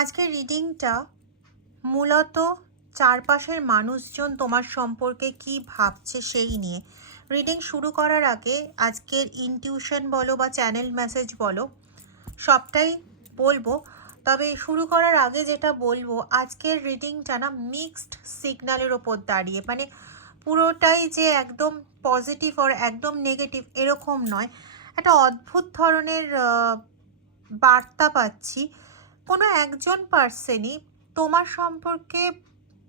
আজকের রিডিংটা মূলত চারপাশের মানুষজন তোমার সম্পর্কে কি ভাবছে সেই নিয়ে। রিডিং শুরু করার আগে আজকের ইনটিউশন বলো বা চ্যানেল মেসেজ বলো সবটাই বলবো, তবে শুরু করার আগে যেটা বলবো, আজকের রিডিংটা না মিক্সড সিগন্যালের ওপর দাঁড়িয়ে, মানে পুরোটাই যে একদম পজিটিভ আর একদম নেগেটিভ এরকম নয়। একটা অদ্ভুত ধরনের বার্তা পাচ্ছি। কোনো একজন পার্সনই তোমার সম্পর্কে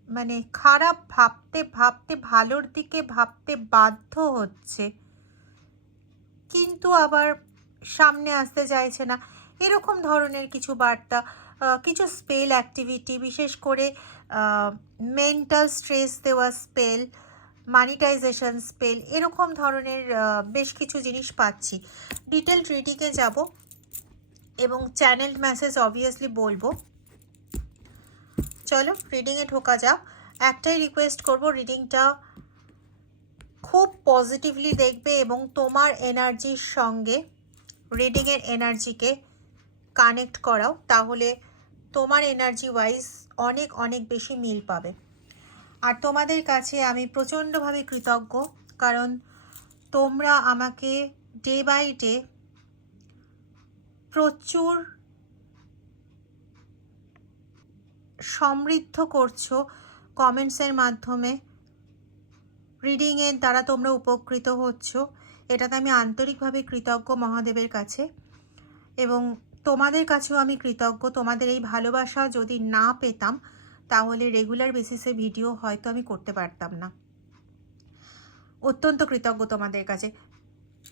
মানে খারাপ ভাবতে ভাবতে ভালোর দিকে ভাবতে বাধ্য হচ্ছে, কিন্তু আবার সামনে আসতে চাইছে না, এরকম ধরনের কিছু বার্তা। কিছু স্পেল অ্যাক্টিভিটি, বিশেষ করে মেন্টাল স্ট্রেস দেওয়া স্পেল, মানিটাইজেশন স্পেল, এরকম ধরনের বেশ কিছু জিনিস পাচ্ছি। ডিটেল রিডিংয়ে যাব এবং চ্যানেল মেসেজ অবভিয়াসলি বলবো। চলো রিডিংয়ে ঢোকা যাক। একটাই রিকোয়েস্ট করব, রিডিংটা খুব পজিটিভলি দেখবে এবং তোমার এনার্জির সঙ্গে রিডিংয়ের এনার্জিকে কানেক্ট করাও, তাহলে তোমার এনার্জি ওয়াইজ অনেক অনেক বেশি মিল পাবে। আর তোমাদের কাছে আমি প্রচণ্ডভাবে কৃতজ্ঞ, কারণ তোমরা আমাকে ডে বাই ডে প্রচুর সমৃদ্ধ করছো কমেন্টসের মাধ্যমে। রিডিংয়ের দ্বারা তোমরা উপকৃত হচ্ছ, এটাতে আমি আন্তরিকভাবে কৃতজ্ঞ মহাদেবের কাছে, এবং তোমাদের কাছেও আমি কৃতজ্ঞ। তোমাদের এই ভালোবাসা যদি না পেতাম তাহলে রেগুলার বেসিসে ভিডিও হয়তো আমি করতে পারতাম না। অত্যন্ত কৃতজ্ঞ তোমাদের কাছে,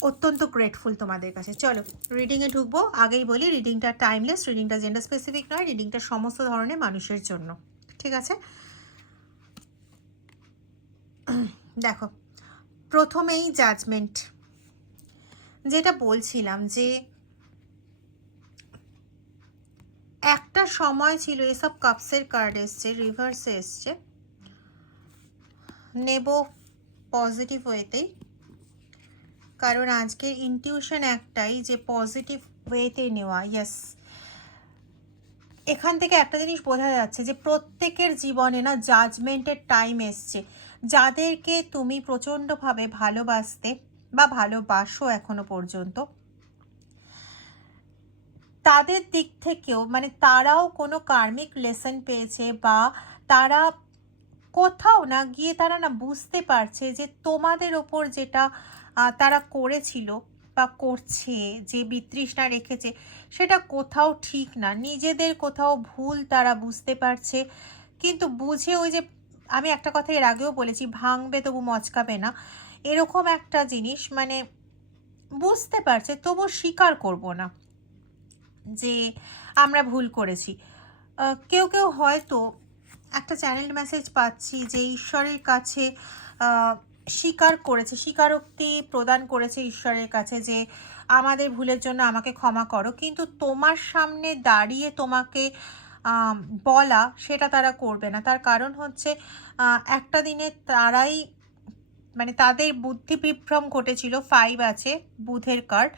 অত্যন্ত গ্রেটফুল তোমাদের কাছে। চলো রিডিংয়ে ঢুকবো। আগেই বলি, রিডিংটা টাইমলেস, রিডিংটা জেন্ডার স্পেসিফিক নয়, রিডিংটা সমস্ত ধরনের মানুষের জন্য, ঠিক আছে? দেখো, প্রথমেই জাজমেন্ট, যেটা বলছিলাম যে একটা সময় ছিল, এসব কাপসের কার্ড এসছে, রিভার্সে এসছে, নেব পজিটিভ ওয়েতেই, কারণ আজকের ইনটিউশন একটাই যে পজিটিভ ওয়েতে নেওয়া। ইয়েস, এখান থেকে একটা জিনিস বোঝা যাচ্ছে যে প্রত্যেকের জীবনে না জাজমেন্টের টাইম এসছে। যাদেরকে তুমি প্রচণ্ডভাবে ভালোবাসতে বা ভালোবাসো এখনো পর্যন্ত, তাদের দিক থেকেও মানে তারাও কোনো কার্মিক লেসন পেয়েছে, বা তারা কোথাও না গিয়ে তারা না বুঝতে পারছে যে তোমাদের ওপর যেটা তারা করেছিল বা করছে, যে বিতৃষ্ণা রেখেছে, সেটা কোথাও ঠিক না, নিজেদের কোথাও ভুল তারা বুঝতে পারছে। কিন্তু বুঝে ওই যে আমি একটা কথা এর আগেও বলেছি, ভাঙবে তবু মচকাবে না, এরকম একটা জিনিস, মানে বুঝতে পারছে তবু স্বীকার করব না যে আমরা ভুল করেছি। কেউ কেউ হয়তো একটা চ্যানেল মেসেজ পাচ্ছি যে ঈশ্বরের কাছে স্বীকার করেছে, স্বীকারোক্তি প্রদান করেছে ঈশ্বরের কাছে যে আমাদের ভুলের জন্য আমাকে ক্ষমা করো, কিন্তু তোমার সামনে দাঁড়িয়ে তোমাকে বলা সেটা তারা করবে না। তার কারণ হচ্ছে একটা দিনে তারাই মানে তাদের বুদ্ধি বিভ্রম ঘটেছিল। 5 আছে বুধের কার্ড,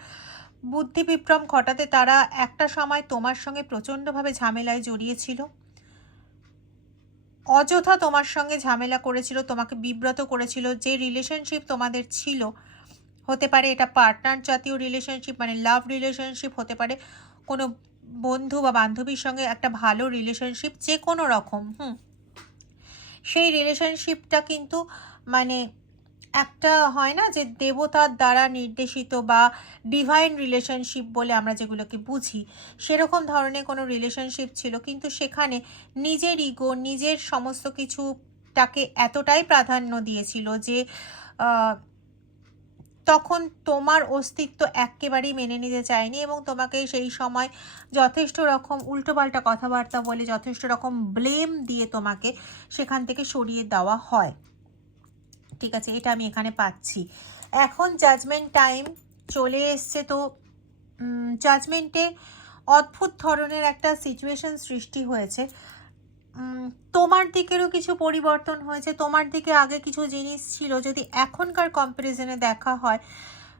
বুদ্ধি বিভ্রম ঘটাতে তারা একটা সময় তোমার সঙ্গে প্রচণ্ডভাবে ঝামেলায় জড়িয়েছিল, অযথা তোমার সঙ্গে ঝামেলা করেছিল, তোমাকে বিব্রত করেছিল। যে রিলেশনশিপ তোমাদের ছিল, হতে পারে এটা পার্টনার জাতীয় রিলেশনশিপ, মানে লাভ রিলেশনশিপ, হতে পারে কোনো বন্ধু বা বান্ধবীর সঙ্গে একটা ভালো রিলেশনশিপ, যে কোনো রকম, সেই রিলেশনশিপটা কিন্তু মানে একটা হয় না যে দেবতার দ্বারা নির্দেশিত বা ডিভাইন রিলেশনশিপ বলে আমরা যেগুলোকে বুঝি, সেরকম ধরনের কোনো রিলেশনশিপ ছিল, কিন্তু সেখানে নিজের ইগো, নিজের সমস্ত কিছুটাকে এতটাই প্রাধান্য দিয়েছিল যে তখন তোমার অস্তিত্ব একেবারেই মেনে নিতে চায়নি, এবং তোমাকে সেই সময় যথেষ্ট রকম উল্টোপাল্টা কথাবার্তা বলে, যথেষ্ট রকম ব্লেম দিয়ে তোমাকে সেখান থেকে সরিয়ে দেওয়া হয়। ঠিক আছে, এটা আমি এখানে পাচ্ছি। এখন জাজমেন্ট টাইম চলে এসছে, তো জাজমেন্টে অদ্ভুত ধরনের একটা সিচুয়েশন সৃষ্টি হয়েছে। তোমার দিকেরও কিছু পরিবর্তন হয়েছে, তোমার দিকে আগে কিছু জিনিস ছিল, যদি এখনকার কম্প্যারিজনে দেখা হয়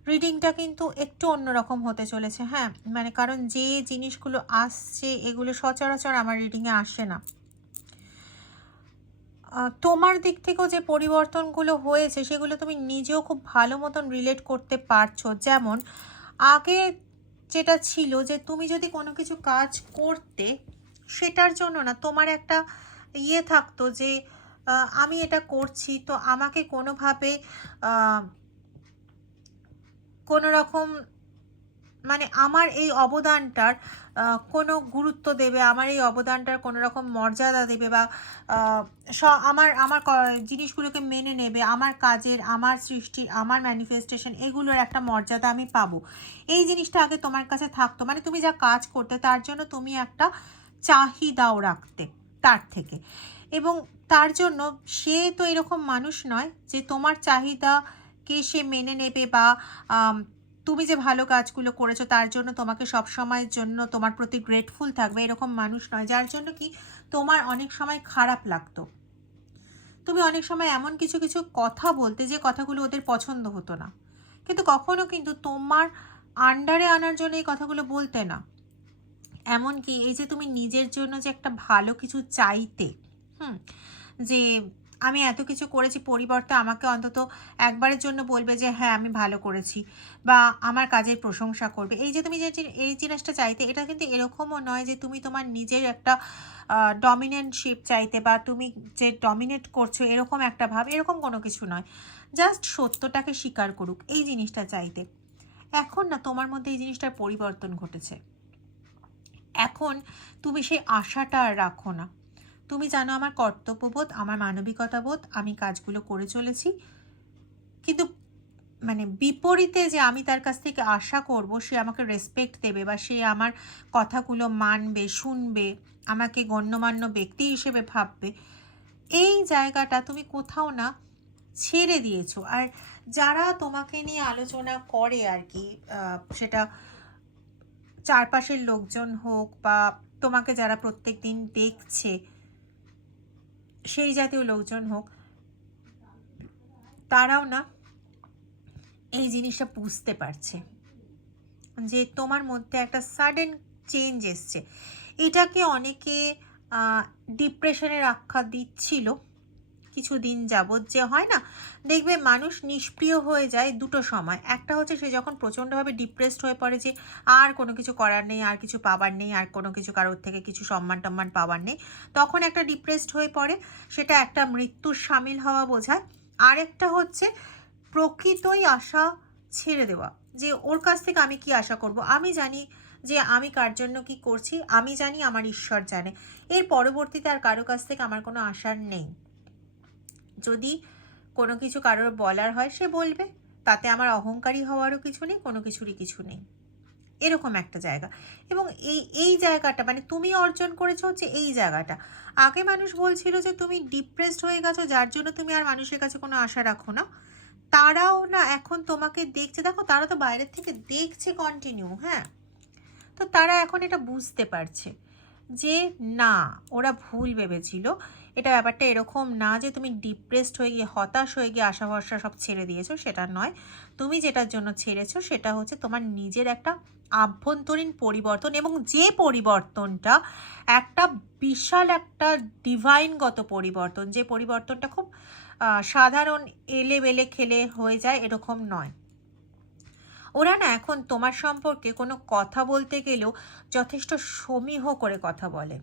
রিডিংটা কিন্তু একটু অন্যরকম হতে চলেছে, হ্যাঁ, মানে কারণ যে জিনিসগুলো আসছে এগুলো সচরাচর আমার রিডিংয়ে আসে না। তোমার দিক থেকেও যে পরিবর্তনগুলো হয়েছে সেগুলো তুমি নিজেও খুব ভালো মতন রিলেট করতে পারছো। যেমন আগে যেটা ছিল যে তুমি যদি কোনো কিছু কাজ করতে, সেটার জন্য না তোমার একটা ইয়ে থাকতো যে আমি এটা করছি তো আমাকে কোনোভাবে কোনো রকম মানে আমার এই অবদানটার কোনো গুরুত্ব দেবে, আমার এই অবদানটার কোনো রকম মর্যাদা দেবে, বা আহ, আমার আমার জিনিসগুলোকে মেনে নেবে, আমার কাজের, আমার সৃষ্টির, আমার ম্যানিফেস্টেশন, এগুলোর একটা মর্যাদা আমি পাবো। এই জিনিসটা আগে তোমার কাছে থাকতো, মানে তুমি যা কাজ করতে তার জন্য তুমি একটা চাহিদাও রাখতে তার থেকে, এবং তার জন্য সে তো এরকম মানুষ নয় যে তোমার চাহিদাকে সে মেনে নেবে, বা তুমি যে ভালো কাজগুলো করেছো তার জন্য তোমাকে সব সময়ের জন্য তোমার প্রতি গ্রেটফুল থাকবে, এরকম মানুষ নয়। যার জন্য কি তোমার অনেক সময় খারাপ লাগতো, তুমি অনেক সময় এমন কিছু কিছু কথা বলতে যে কথাগুলো ওদের পছন্দ হতো না, কিন্তু কখনো কিন্তু তোমার আন্ডারে আনার জন্য এই কথাগুলো বলতে না। এমনকি এই যে তুমি নিজের জন্য যে একটা ভালো কিছু চাইতে, যে আমি এত কিছু করেছি, পরিবর্তে আমাকে অন্তত একবারের জন্য বলবে যে হ্যাঁ আমি ভালো করেছি, বা আমার কাজের প্রশংসা করবে। এই যে তুমি যে এই জিনিসটা চাইতে, এটা কিন্তু এরকমও নয় যে তুমি তোমার নিজের একটা ডমিনেন্টশিপ চাইতে, বা তুমি যে ডমিনেট করছো এরকম একটা ভাব, এরকম কোনো কিছু নয়। জাস্ট সত্যটাকে স্বীকার করুক, এই জিনিসটা চাইতে। এখন না তোমার মধ্যে এই জিনিসটার পরিবর্তন ঘটেছে। এখন তুমি সেই আশাটা আর রাখো না। তুমি জানো আমার কর্তব্যবোধ, আমার মানবিকতাবোধ, আমি কাজগুলো করে চলেছি, কিন্তু মানে বিপরীতে যে আমি তার কাছ থেকে আশা করব সে আমাকে রেসপেক্ট দেবে, বা সে আমার কথাগুলো মানবে, শুনবে, আমাকে গণ্যমান্য ব্যক্তি হিসেবে ভাববে, এই জায়গাটা তুমি কোথাও না ছেড়ে দিয়েছো। আর যারা তোমাকে নিয়ে আলোচনা করে আর কি, সেটা চারপাশের লোকজন হোক, বা তোমাকে যারা প্রত্যেক দিন দেখছে সেই জাতীয় লোকজন হোক, তারাও না এই জিনিসটা বুঝতে পারছে যে তোমার মধ্যে একটা সাডেন চেঞ্জ এসছে। এটাকে অনেকে ডিপ্রেশনের আখ্যা দিচ্ছিল কিছুদিন যাবৎ। যে হয় না, দেখবে মানুষ নিষ্ক্রিয় হয়ে যায় দুটো সময়। একটা হচ্ছে সে যখন প্রচণ্ডভাবে ডিপ্রেসড হয়ে পড়ে, যে আর কোনো কিছু করার নেই, আর কিছু পাবার নেই, আর কোনো কিছু কারোর থেকে কিছু সম্মান টম্মান পাবার নেই, তখন একটা ডিপ্রেসড হয়ে পড়ে, সেটা একটা মৃত্যুর সামিল হওয়া বোঝায়। আরেকটা হচ্ছে প্রকৃতই আশা ছেড়ে দেওয়া, যে ওর কাছ থেকে আমি কি আশা করব, আমি জানি যে আমি কার জন্য কি করছি, আমি জানি, আমার ঈশ্বর জানে, এর পরবর্তীতে আর কারো কাছ থেকে আমার কোনো আশার নেই। যদি কোনো কিছু কারোর বলার হয় সে বলবে, তাতে আমার অহংকারী হওয়ারও কিছু নেই, কোনো কিছুরই কিছু নেই, এরকম একটা জায়গা। এবং এই জায়গাটা মানে তুমি অর্জন করেছো হচ্ছে এই জায়গাটা। আগে মানুষ বলছিল যে তুমি ডিপ্রেসড হয়ে গেছো যার জন্য তুমি আর মানুষের কাছে কোনো আশা রাখো না, তারাও না এখন তোমাকে দেখছে, দেখো তারা তো বাইরের থেকে দেখছে কন্টিনিউ, হ্যাঁ, তো তারা এখন এটা বুঝতে পারছে যে না, ওরা ভুল ভেবেছিল। এটা ব্যাপারটা এরকম না যে তুমি ডিপ্রেসড হয়ে গিয়ে, হতাশ হয়ে গিয়ে আশা ভরসা সব ছেড়ে দিয়েছো, সেটা নয়। তুমি যেটার জন্য ছেড়েছো সেটা হচ্ছে তোমার নিজের একটা আভ্যন্তরীণ পরিবর্তন, এবং যে পরিবর্তনটা একটা বিশাল একটা ডিভাইনগত পরিবর্তন, যে পরিবর্তনটা খুব সাধারণ এলে বেলে খেলে হয়ে যায় এরকম নয়। ওরা না এখন তোমার সম্পর্কে কোনো কথা বলতে গেলেও যথেষ্ট সমীহ করে কথা বলে।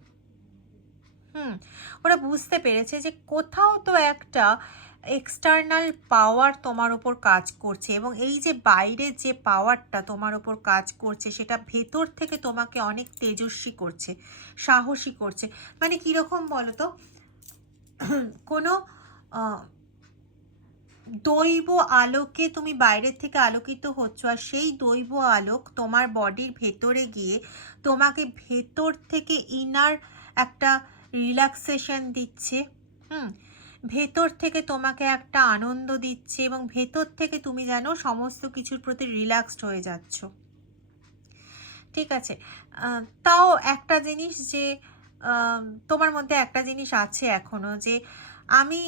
ওরা বুঝতে পেরেছে যে কোথাও তো একটা এক্সটার্নাল পাওয়ার তোমার ওপর কাজ করছে, এবং এই যে বাইরের যে পাওয়ারটা তোমার ওপর কাজ করছে সেটা ভেতর থেকে তোমাকে অনেক তেজস্বী করছে, সাহসী করছে। মানে কীরকম বলো তো, কোনো দৈব আলোকে তুমি বাইরের থেকে আলোকিত হচ্ছ, আর সেই দৈব আলোক তোমার বডির ভেতরে গিয়ে তোমাকে ভেতর থেকে ইনার একটা রিল্যাক্সেশন দিচ্ছে, ভেতর থেকে তোমাকে একটা আনন্দ দিচ্ছে, এবং ভেতর থেকে তুমি যেন সমস্ত কিছুর প্রতি রিল্যাক্সড হয়ে যাচ্ছ। ঠিক আছে, তাও একটা জিনিস যে তোমার মধ্যে একটা জিনিস আছে এখনো, যে আমি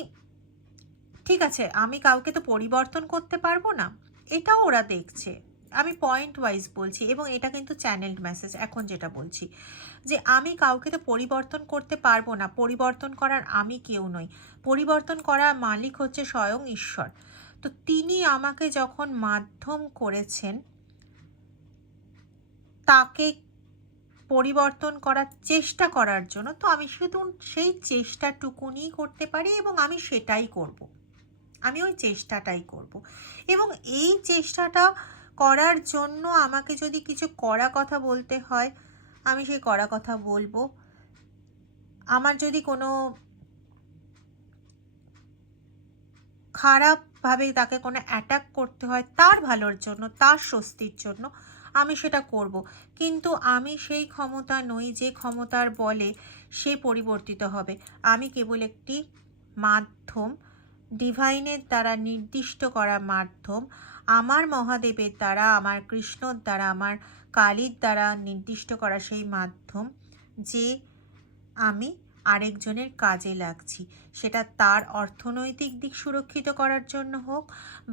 ঠিক আছে, আমি কাউকে তো পরিবর্তন করতে পারবো না, এটাও ওরা দেখছে। আমি পয়েন্ট ওয়াইজ বলছি, এবং এটা কিন্তু চ্যানেলড মেসেজ। এখন যেটা বলছি যে আমি কাউকে তো পরিবর্তন করতে পারবো না, পরিবর্তন করার আমি কেউ নই, পরিবর্তন করার মালিক হচ্ছে স্বয়ং ঈশ্বর। তো তিনি আমাকে যখন মাধ্যম করেছেন তাকে পরিবর্তন করার চেষ্টা করার জন্য, তো আমি শুধু সেই চেষ্টাটুকুনি করতে পারি এবং আমি সেটাই করব, আমি ওই চেষ্টাটাই করব। এবং এই চেষ্টাটা করার জন্য আমাকে যদি কিছু কড়া কথা বলতে হয় আমি সেই কড়া কথা বলবো। আমার যদি কোনো খারাপভাবে তাকে কোনো অ্যাটাক করতে হয় তার ভালোর জন্য, তার স্বস্তির জন্য, আমি সেটা করব। কিন্তু আমি সেই ক্ষমতা নই যে ক্ষমতার বলে সে পরিবর্তিত হবে। আমি কেবল একটি মাধ্যম, ডিভাইনের দ্বারা নির্দিষ্ট করা মাধ্যম, আমার মহাদেবের দ্বারা, আমার কৃষ্ণর দ্বারা, আমার কালীর দ্বারা নির্দিষ্ট করা সেই মাধ্যম, যে আমি আরেকজনের কাজে লাগছি। সেটা তার অর্থনৈতিক দিক সুরক্ষিত করার জন্য হোক,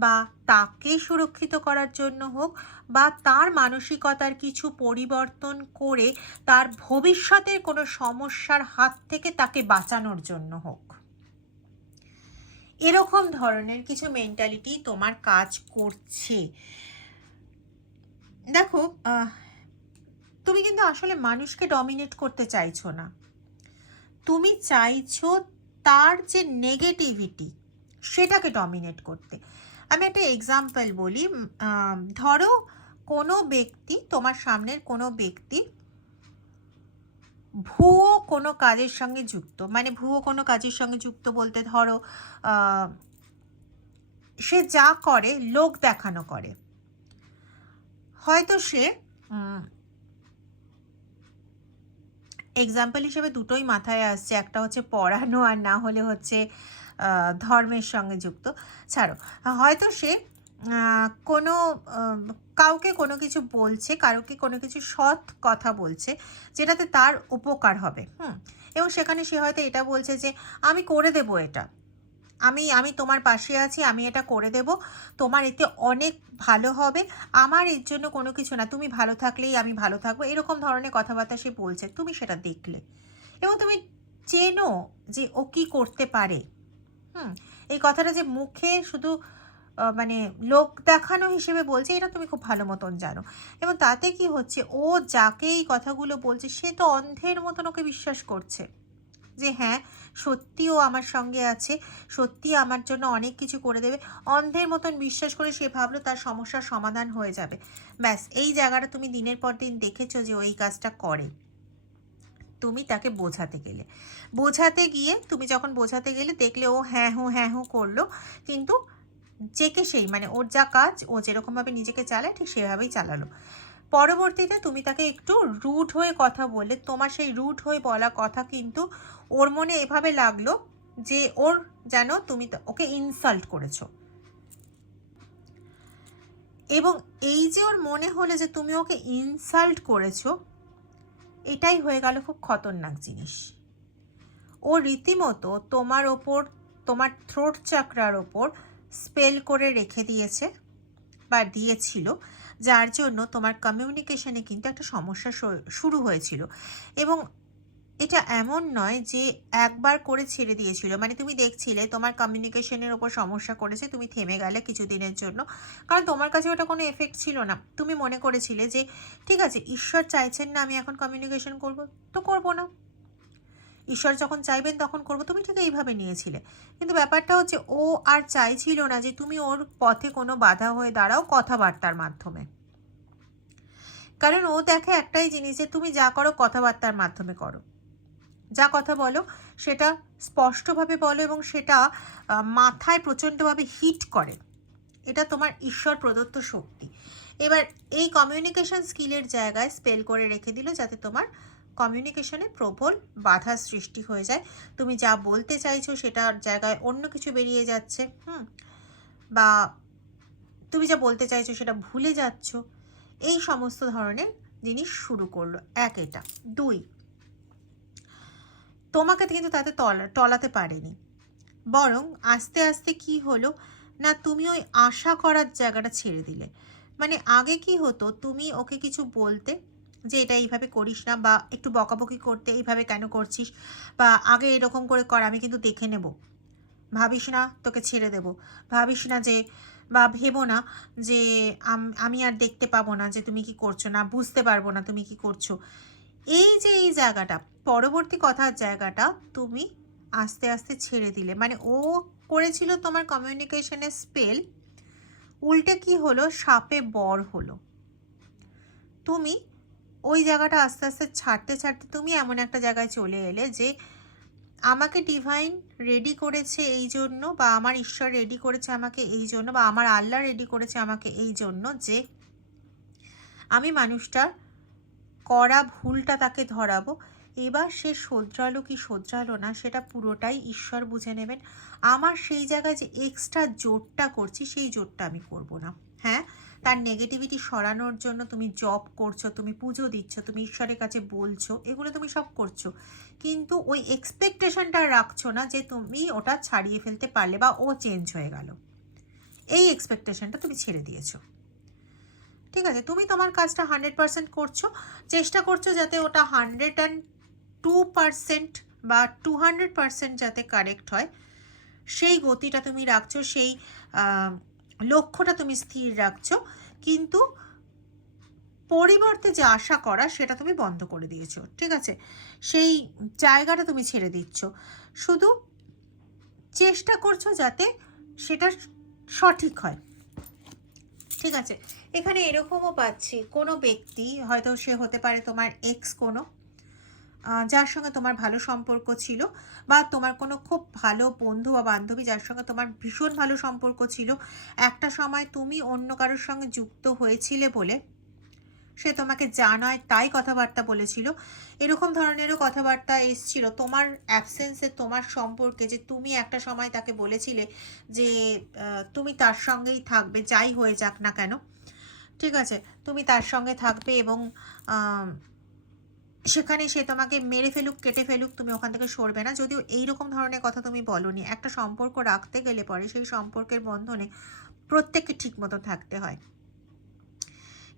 বা তাকে সুরক্ষিত করার জন্য হোক, বা তার মানসিকতার কিছু পরিবর্তন করে তার ভবিষ্যতের কোনো সমস্যার হাত থেকে তাকে বাঁচানোর জন্য হোক। এরকম ধরনের কিছু মেন্টালিটি তোমার কাজ করছে। দেখো, তুমি কিন্তু আসলে মানুষকে ডমিনেট করতে চাইছো না, তুমি চাইছো তার যে নেগেটিভিটি সেটাকে ডমিনেট করতে। আমি একটা এক্সাম্পল বলি। ধরো কোনো ব্যক্তি, তোমার সামনের কোনো ব্যক্তি ভুয়ো কোনো কাজের সঙ্গে যুক্ত, মানে ভুয়ো কোনো কাজের সঙ্গে যুক্ত বলতে ধরো সে যা করে লোক দেখানো করে। হয়তো সে এক্সাম্পল হিসেবে দুটোই মাথায় আসছে, একটা হচ্ছে পড়ানো, আর না হলে হচ্ছে ধর্মের সঙ্গে যুক্ত। ছাড়ো, হয়তো সে কোনো কাউকে কোনো কিছু বলছে, কারোকে কোনো কিছু সৎ কথা বলছে যেটাতে তার উপকার হবে, এবং সেখানে সে হয়তো এটা বলছে যে আমি করে দেবো এটা, আমি তোমার পাশে আছি, আমি এটা করে দেব, তোমার এতে অনেক ভালো হবে, আমার এর জন্য কোনো কিছু না, তুমি ভালো থাকলেই আমি ভালো থাকবো, এরকম ধরনের কথাবার্তা সে বলছে। তুমি সেটা দেখলে এবং তুমি চেনো যে ও কী করতে পারে। এই কথাটা যে মুখে শুধু মানে লোক দেখানো হিসেবে বলছে, এটা তুমি খুব ভালো মতন জানো। এবং তাতে কি হচ্ছে, ও যাকে এই কথাগুলো বলছে সে তো অন্ধের মতন ওকে বিশ্বাস করছে যে হ্যাঁ সত্যি ও আমার সঙ্গে আছে, সত্যি আমার জন্য অনেক কিছু করে দেবে। অন্ধের মতন বিশ্বাস করে সে ভাবলো তার সমস্যার সমাধান হয়ে যাবে। ব্যাস, এই জায়গাটা তুমি দিনের পর দিন দেখেছো যে ওই কাজটা করে। তুমি তাকে বোঝাতে গিয়ে তুমি যখন বোঝাতে গেলে দেখলে ও হ্যাঁ হুঁ করলো, কিন্তু যেকে সেই মানে ওর যা কাজ, ও যেরকমভাবে নিজেকে চালায় ঠিক সেভাবেই চালালো। পরবর্তীতে তুমি তাকে একটু রুড হয়ে কথা বললে, তোমার সেই রুড হয়ে বলা কথা কিন্তু ওর মনে এভাবে লাগলো যে ওর যেন তুমি ওকে ইনসাল্ট করেছো। এবং এই যে ওর মনে হলো যে তুমি ওকে ইনসাল্ট করেছো, এটাই হয়ে গেল খুব খতরনাক জিনিস। ও রীতিমতো তোমার ওপর, তোমার থ্রোট চাকরার ওপর স্পেল করে রেখে দিয়েছে বা দিয়েছিল, যার জন্য তোমার কমিউনিকেশনে কিন্তু একটা সমস্যা শুরু হয়েছিল। এবং এটা এমন নয় যে একবার করে ছেড়ে দিয়েছিল, মানে তুমি দেখছিলে তোমার কমিউনিকেশনের ওপর সমস্যা করেছে, তুমি থেমে গেলে কিছুদিনের জন্য, কারণ তোমার কাছে ওটা কোনো এফেক্ট ছিল না। তুমি মনে করেছিলে যে ঠিক আছে, ঈশ্বর চাইছেন না আমি এখন কমিউনিকেশন করব, তো করবো না, ঈশ্বর যখন চাইবেন তখন করবো, তুমি ঠিক এইভাবে নিয়েছিলে। কিন্তু ব্যাপারটা হচ্ছে ও আর চাইছিল না যে তুমি ওর পথে কোনো বাধা হয়ে দাঁড়াও কথাবার্তার মাধ্যমে। কারণ ও দেখে একটাই জিনিস যে তুমি যা করো কথাবার্তার মাধ্যমে করো, যা কথা বলো সেটা স্পষ্টভাবে বলো এবং সেটা মাথায় প্রচণ্ডভাবে হিট করে। এটা তোমার ঈশ্বর প্রদত্ত শক্তি। এবার এই কমিউনিকেশন স্কিলের জায়গায় স্পেল করে রেখে দিল যাতে তোমার কমিউনিকেশনে প্রবল বাধা সৃষ্টি হয়ে যায়। তুমি যা বলতে চাইছো সেটার জায়গায় অন্য কিছু বেরিয়ে যাচ্ছে, বা তুমি যা বলতে চাইছো সেটা ভুলে যাচ্ছ। এই সমস্ত ধরনের জিনিস শুরু করলো। এক, এটা। দুই, তোমাকে কিন্তু তাতে টলাতে পারেনি, বরং আস্তে আস্তে কি হলো, না তুমি ওই আশা করার জায়গাটা ছেড়ে দিলে? মানে আগে কি হতো, তুমি ওকে কিছু বলতে যে এটা এইভাবে করিস না, বা একটু বকাবকি করতে, এইভাবে কেন করছিস, বা আগে এরকম করে কর, আমি কিন্তু দেখে নেব, ভাবিস না তোকে ছেড়ে দেব, ভাবিস না যে, বা ভেবো না যে আমি আর দেখতে পাবো না যে তুমি কি করছো, না বুঝতে পারবো না তুমি কি করছো। এই যে এই জায়গাটা, পরবর্তী কথার জায়গাটা তুমি আস্তে আস্তে ছেড়ে দিলে। মানে ও করেছিল তোমার কমিউনিকেশনের স্পেল, উল্টে কি হলো, সাপে বর হলো। তুমি ওই জায়গাটা আস্তে আস্তে ছাড়তে ছাড়তে তুমি এমন একটা জায়গায় চলে এলে যে আমাকে ডিভাইন রেডি করেছে এই জন্য, বা আমার ঈশ্বর রেডি করেছে আমাকে এই জন্য, বা আমার আল্লাহ রেডি করেছে আমাকে এই জন্য যে আমি মানুষটার করা ভুলটা তাকে ধরাবো। এবার সে শোধরালো কি শোধরালো না সেটা পুরোটাই ঈশ্বর বুঝে নেবেন। আমার সেই জায়গায় যে এক্সট্রা জোরটা করছি সেই জোরটা আমি করব না। হ্যাঁ, তার নেগেটিভিটি সরানোর জন্য তুমি জব করছো, তুমি পুজো দিচ্ছ, তুমি ঈশ্বরের কাছে বলছো, এগুলো তুমি সব করছো, কিন্তু ওই এক্সপেকটেশনটা রাখছো না যে তুমি ওটা ছাড়িয়ে ফেলতে পারলে বা ও চেঞ্জ হয়ে গেল। এই এক্সপেকটেশনটা তুমি ছেড়ে দিয়েছো। ঠিক আছে, তুমি তোমার কাজটা 100% করছো, চেষ্টা করছো যাতে ওটা 102% বা 200% যাতে কারেক্ট হয়, সেই গতিটা তুমি রাখছো, সেই লক্ষ্যটা তুমি স্থির রাখছো, কিন্তু পরিবর্তে যে আশা করা সেটা তুমি বন্ধ করে দিয়েছো। ঠিক আছে, সেই জায়গাটা তুমি ছেড়ে দিচ্ছ, শুধু চেষ্টা করছো যাতে সেটা সঠিক হয়। ঠিক আছে, এখানে এরকমও পাচ্ছি কোনো ব্যক্তি, হয়তো সে হতে পারে তোমার এক্স কোনো, যার সঙ্গে তোমার ভালো সম্পর্ক ছিল, বা তোমার কোনো খুব ভালো বন্ধু বা বান্ধবী যার সঙ্গে তোমার ভীষণ ভালো সম্পর্ক ছিল, একটা সময় তুমি অন্য কারোর সঙ্গে যুক্ত হয়েছিলে বলে সে তোমাকে যা নয় তাই কথাবার্তা বলেছিল। এরকম ধরনেরও কথাবার্তা এসছিল তোমার অ্যাবসেন্সে, তোমার সম্পর্কে, যে তুমি একটা সময় তাকে বলেছিলে যে তুমি তার সঙ্গেই থাকবে যাই হয়ে যাক না কেন। ঠিক আছে, তুমি তার সঙ্গে থাকবে, এবং সেখানে সে তোমাকে মেরে ফেলুক, কেটে ফেলুক, তুমি ওখান থেকে সরবে না। যদিও এইরকম ধরনের কথা তুমি বলনি, একটা সম্পর্ক রাখতে গেলে পরে সেই সম্পর্কের বন্ধনে প্রত্যেককে ঠিক মতো থাকতে হয়।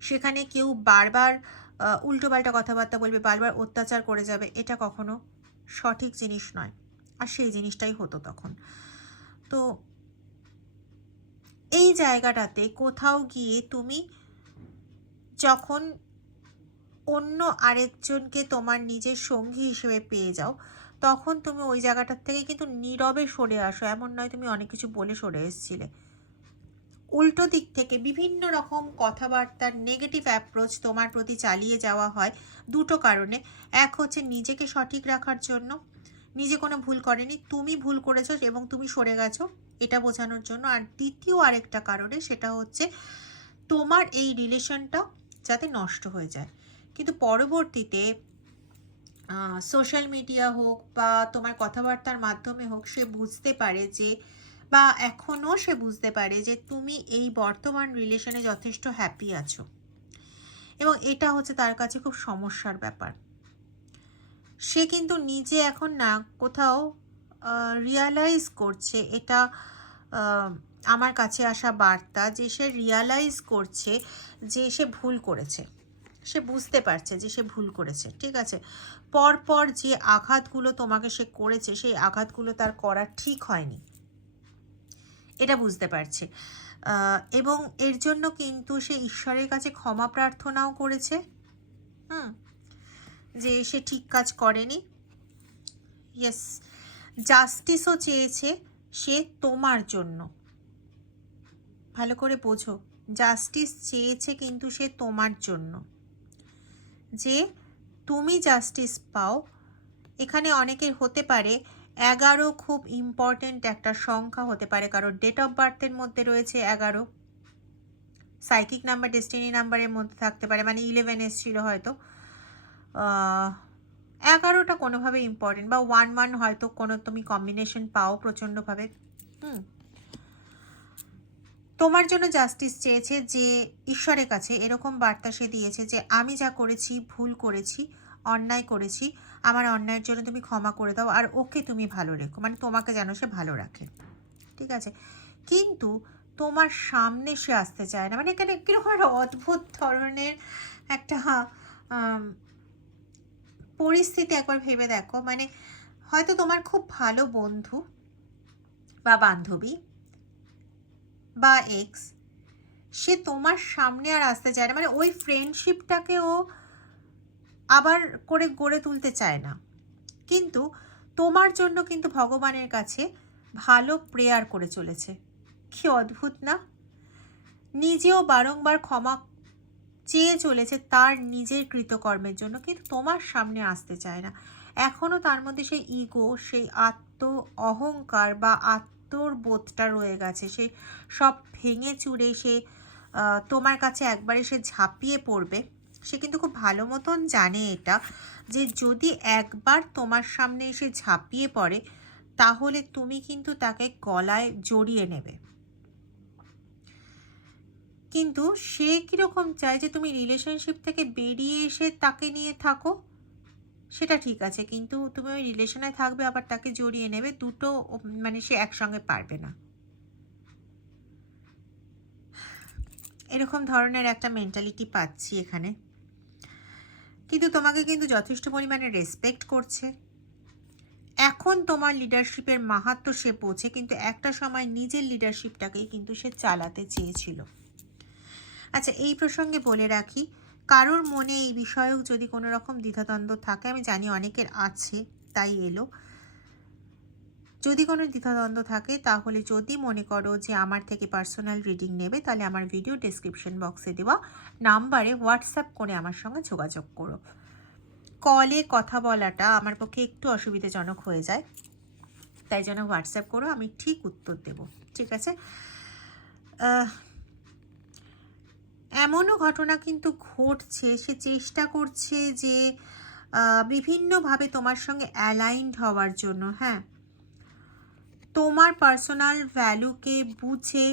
সেখানে কেউ বারবার উল্টোপাল্টা কথাবার্তা বলবে, বারবার অত্যাচার করে যাবে, এটা কখনো সঠিক জিনিস নয়, আর সেই জিনিসটাই হতো তখন। তো এই জায়গাটাতে কোথাও গিয়ে তুমি যখন অন্য আরেকজনকে তোমার নিজের সঙ্গী হিসেবে পেয়ে যাও, তখন তুমি ওই জায়গাটার থেকে কিন্তু নীরবে সরে আসো। এমন নয় তুমি অনেক কিছু বলে সরে এসেছিলে, উল্টো দিক থেকে বিভিন্ন রকম কথাবার্তার নেগেটিভ অ্যাপ্রোচ তোমার প্রতি চালিয়ে যাওয়া হয় দুটো কারণে। এক হচ্ছে নিজেকে সঠিক রাখার জন্য, নিজে কোনো ভুল করেনি, তুমি ভুল করেছো এবং তুমি সরে গেছো এটা বোঝানোর জন্য। আর দ্বিতীয় আরেকটা কারণে, সেটা হচ্ছে তোমার এই রিলেশনটা যাতে নষ্ট হয়ে যায়। কিন্তু পরবর্তীতে সোশ্যাল মিডিয়া হোক বা তোমার কথাবার্তার মাধ্যমে হোক, সে বুঝতে পারে যে, বা এখনও সে বুঝতে পারে যে তুমি এই বর্তমান রিলেশনে যথেষ্ট হ্যাপি আছো, এবং এটা হচ্ছে তার কাছে খুব সমস্যার ব্যাপার। সে কিন্তু নিজে এখন না কোথাও রিয়ালাইজ করছে, এটা আমার কাছে আসা বার্তা যে সে রিয়ালাইজ করছে যে সে ভুল করেছে, সে বুঝতে পারছে যে সে ভুল করেছে। ঠিক আছে, পরপর যে আঘাতগুলো তোমাকে সে করেছে, সেই আঘাতগুলো তার করা ঠিক হয়নি, এটা বুঝতে পারছে। এবং এর জন্য কিন্তু সে ঈশ্বরের কাছে ক্ষমা প্রার্থনাও করেছে, যে সে ঠিক কাজ করেনি। ইয়েস, জাস্টিসও চেয়েছে সে তোমার জন্য। ভালো করে বোঝো, জাস্টিস চেয়েছে কিন্তু সে তোমার জন্য, যে তুমি জাস্টিস পাও। এখানে অনেকের হতে পারে 11 খুব ইম্পর্টেন্ট একটা সংখ্যা হতে পারে, কারণ ডেট অফ বার্থের মধ্যে রয়েছে 11, সাইকিক নাম্বার ডেস্টিনি নাম্বারের মধ্যে থাকতে পারে, মানে 11 এসেছিল হয়তো, 11টা কোনোভাবে ইম্পর্টেন্ট, বা 11 হয়তো কোনো তুমি কম্বিনেশন পাও প্রচণ্ডভাবে। তোমার জন্য জাস্টিস চেয়েছে, যে ঈশ্বরের কাছে এরকম বার্তা সে দিয়েছে যে আমি যা করেছি, ভুল করেছি, অন্যায় করেছি, আমার অন্যায়ের জন্য তুমি ক্ষমা করে দাও, আর ওকে তুমি ভালো রেখো, মানে তোমাকে যেন সে ভালো রাখে। ঠিক আছে, কিন্তু তোমার সামনে সে আসতে চায় না। মানে এখানে কীরকম একটা অদ্ভুত ধরনের একটা পরিস্থিতি একবার ভেবে দেখো। মানে হয়তো তোমার খুব ভালো বন্ধু বা বান্ধবী বা এক্স, সে তোমার সামনে আর আসতে চায় না। মানে ওই ফ্রেন্ডশিপটাকে ও আবার করে গড়ে তুলতে চায় না, কিন্তু তোমার জন্য কিন্তু ভগবানের কাছে ভালো প্রেয়ার করে চলেছে। কি অদ্ভুত না? নিজেও বারংবার ক্ষমা চেয়ে চলেছে তার নিজের কৃতকর্মের জন্য, কিন্তু তোমার সামনে আসতে চায় না। এখনও তার মধ্যে সেই ইগো, সেই আত্ম অহংকার বা আত্মবোধটা রয়ে গেছে। সে সব ভেঙে চুরে সে তোমার কাছে একবারে সে ঝাঁপিয়ে পড়বে। সে কিন্তু খুব ভালো মতন জানে এটা, যে যদি একবার তোমার সামনে এসে ঝাঁপিয়ে পড়ে তাহলে তুমি কিন্তু তাকে গলায় জড়িয়ে নেবে। কিন্তু সে কীরকম চায় যে তুমি রিলেশনশিপ থেকে বেরিয়ে এসে তাকে নিয়ে থাকো, সেটা ঠিক আছে, কিন্তু তুমি ওই রিলেশনে থাকবে আবার তাকে জড়িয়ে নেবে, দুটো মানে সে একসঙ্গে পারবে না। এরকম ধরনের একটা মেন্টালিটি পাচ্ছি এখানে। কিন্তু তোমাকে কিন্তু যথেষ্ট পরিমাণে রেসপেক্ট করছে। এখন তোমার লিডারশিপের মাহাত্ম্য সে বোঝে, কিন্তু একটা সময় নিজের লিডারশিপটাকেই কিন্তু সে চালাতে চেয়েছিল। আচ্ছা, এই প্রসঙ্গে বলে রাখি, কারোর মনে এই বিষয়েও যদি কোনো রকম দ্বিধাদ্বন্দ্ব থাকে, আমি জানি অনেকের আছে তাই এলো, যদি কোনো দ্বিধাদ্বন্দ্ব থাকে তাহলে যদি মনে করো যে আমার থেকে পার্সোনাল রিডিং নেবে, তাহলে আমার ভিডিও ডেসক্রিপশন বক্সে দেওয়া নাম্বারে হোয়াটসঅ্যাপ করে আমার সঙ্গে যোগাযোগ করো। কলে কথা বলাটা আমার পক্ষে একটু অসুবিধাজনক হয়ে যায়, তাই জন্য হোয়াটসঅ্যাপ করো, আমি ঠিক উত্তর দেব। ঠিক আছে? এমনও ঘটনা কিন্তু ঘটছে, সে চেষ্টা করছে যে বিভিন্নভাবে তোমার সঙ্গে অ্যালাইনড হওয়ার জন্য। হ্যাঁ, তোমার পার্সোনাল ভ্যালুকে বুঝে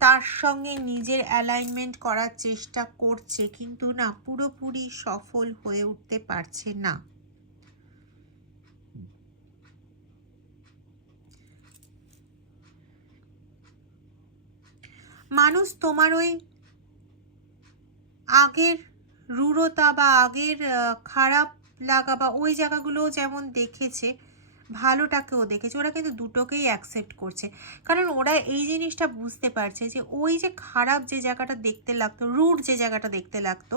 তার সঙ্গে নিজের অ্যালাইনমেন্ট করার চেষ্টা করছে, কিন্তু না, পুরোপুরি সফল হয়ে উঠতে পারছে না। মানুষ তোমার ওই আগের রূঢ়তা বা আগের খারাপ লাগা বা ওই জায়গাগুলো যেমন দেখেছে, ভালোটাকেও দেখেছে, ওরা কিন্তু দুটোকেই অ্যাকসেপ্ট করছে। কারণ ওরা এই জিনিসটা বুঝতে পারছে যে ওই যে খারাপ যে জায়গাটা দেখতে লাগতো, রুড যে জায়গাটা দেখতে লাগতো,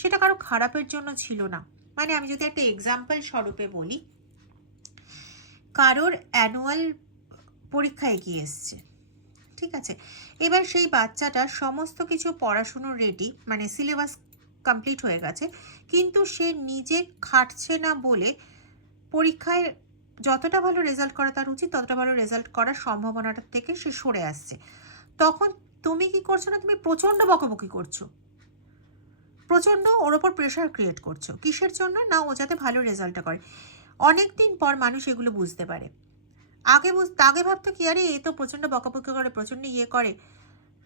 সেটা কারো খারাপের জন্য ছিল না। মানে আমি যদি একটা এক্সাম্পল স্বরূপে বলি, কারোর অ্যানুয়াল পরীক্ষা এগিয়ে এসছে, ঠিক আছে, এবার সেই বাচ্চাটা সমস্ত কিছু পড়াশুনো রেডি, মানে সিলেবাস কমপ্লিট হয়ে গেছে, কিন্তু সে নিজে খাটছে না বলে পরীক্ষায় যতটা ভালো রেজাল্ট করা তার উচিত ততটা ভালো রেজাল্ট করার সম্ভাবনাটা থেকে সে সরে আসছে। তখন তুমি কি করছো না, তুমি প্রচণ্ড বকাবকি করছো, প্রচণ্ড ওর ওপর প্রেশার ক্রিয়েট করছো। কিসের জন্য? না, ও যাতে ভালো রেজাল্টটা করে। অনেক দিন পর মানুষ এগুলো বুঝতে পারে। আগে ভাবতো কি, আরে এ তো প্রচণ্ড বকাবকি করে, প্রচণ্ড ইয়ে করে,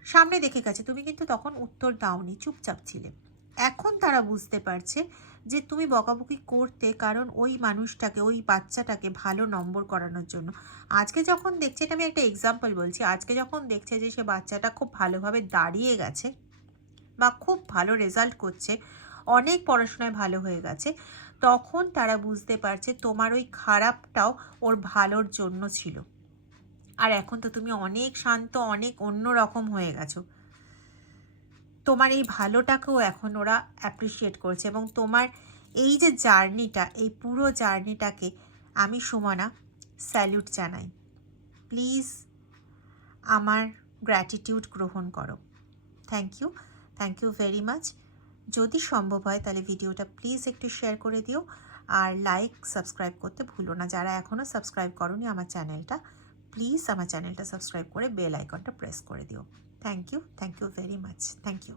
সামনে দেখে গেছে, তুমি কিন্তু তখন উত্তর দাওনি, চুপচাপ ছিলে। এখন তারা বুঝতে পারছে যে তুমি বকাবকি করতে কারণ ওই মানুষটাকে, ওই বাচ্চাটাকে ভালো নম্বর করানোর জন্য। আজকে যখন দেখছে, এটা আমি একটা এক্সাম্পল বলছি, আজকে যখন দেখছে যে সে বাচ্চাটা খুব ভালোভাবে দাঁড়িয়ে গেছে বা খুব ভালো রেজাল্ট করছে, অনেক পড়াশোনায় ভালো হয়ে গেছে, তখন তারা বুঝতে পারছে তোমার ওই খারাপটাও ওর ভালোর জন্য ছিল। আর এখন তো তুমি অনেক শান্ত, অনেক অন্য রকম হয়ে গেছো। তোমার এই ভালোটাকেও এখন ওরা অ্যাপ্রিসিয়েট করছে, এবং তোমার এই যে জার্নিটা, এই পুরো জার্নিটাকে আমি সুমনা স্যালিউট জানাই। প্লিজ আমার গ্র্যাটিটিউড গ্রহণ করো। Thank you very much. যদি সম্ভব হয় তাহলে ভিডিওটা প্লিজ একটু শেয়ার করে দিও, আর লাইক সাবস্ক্রাইব করতে ভুলো না। যারা এখনও সাবস্ক্রাইব করোনি আমার চ্যানেলটা, প্লিজ আমার চ্যানেলটা সাবস্ক্রাইব করে বেল আইকনটা প্রেস করে দিও। Thank you very much. Thank you.